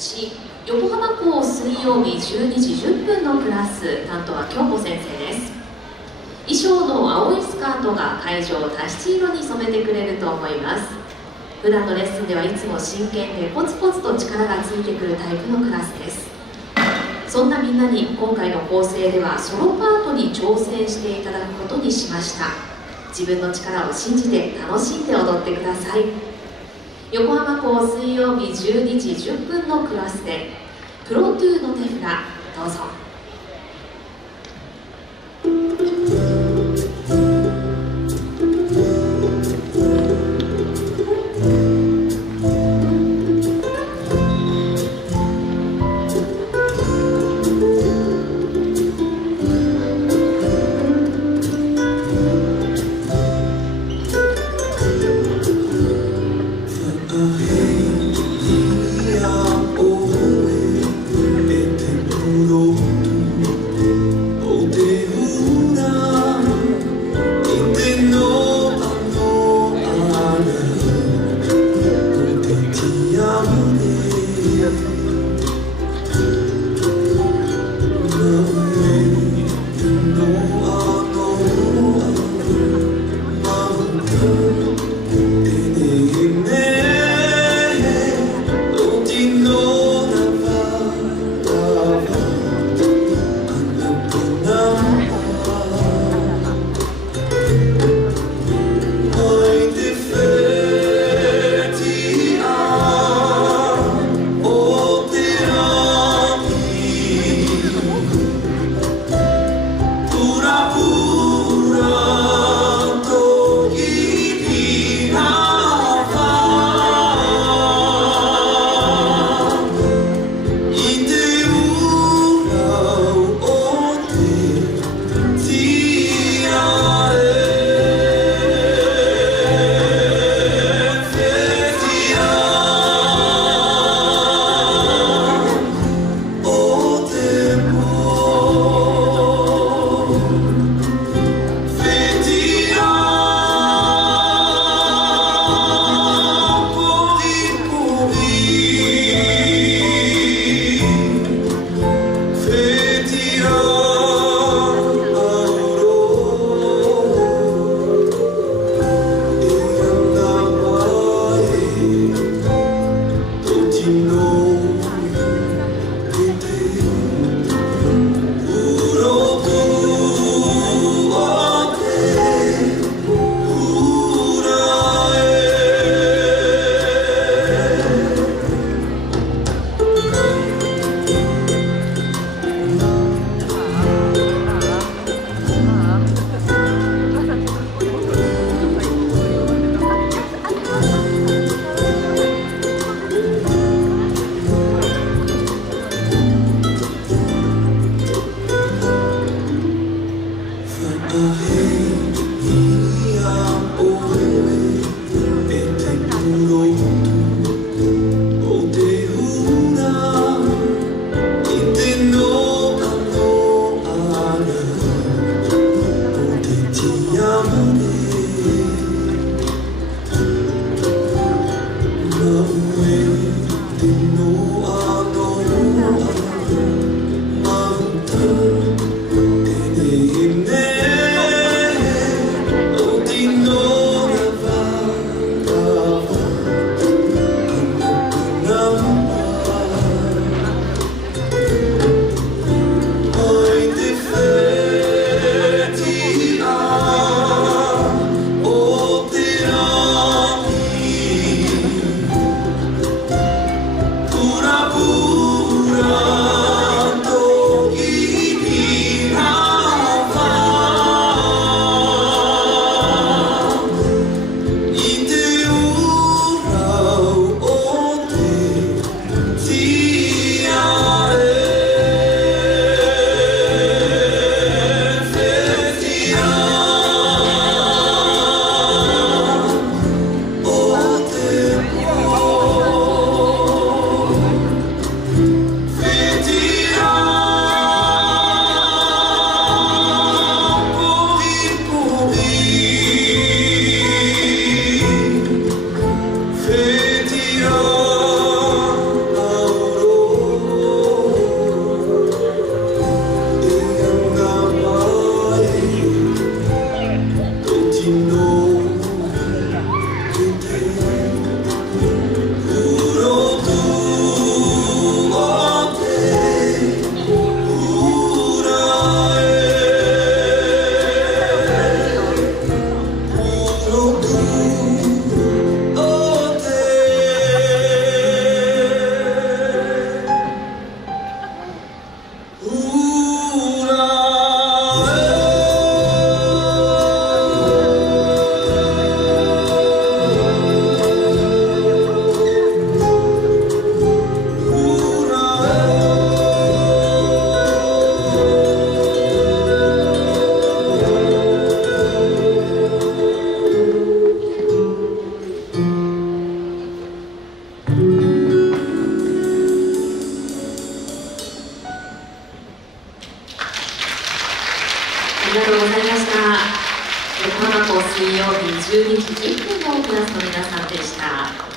1、横浜校水曜日12時10分のクラス、担当は京子先生です。衣装の青いスカートが会場をタヒチ色に染めてくれると思います。普段のレッスンではいつも真剣でコツコツと力がついてくるタイプのクラスです。そんなみんなに今回の構成ではソロパートに挑戦していただくことにしました。自分の力を信じて楽しんで踊ってください。横浜校水曜日12時10分のクラスでプロトゥーの手フラ、どうぞ。Oh 水曜日12時10分のクラスの皆さんでした。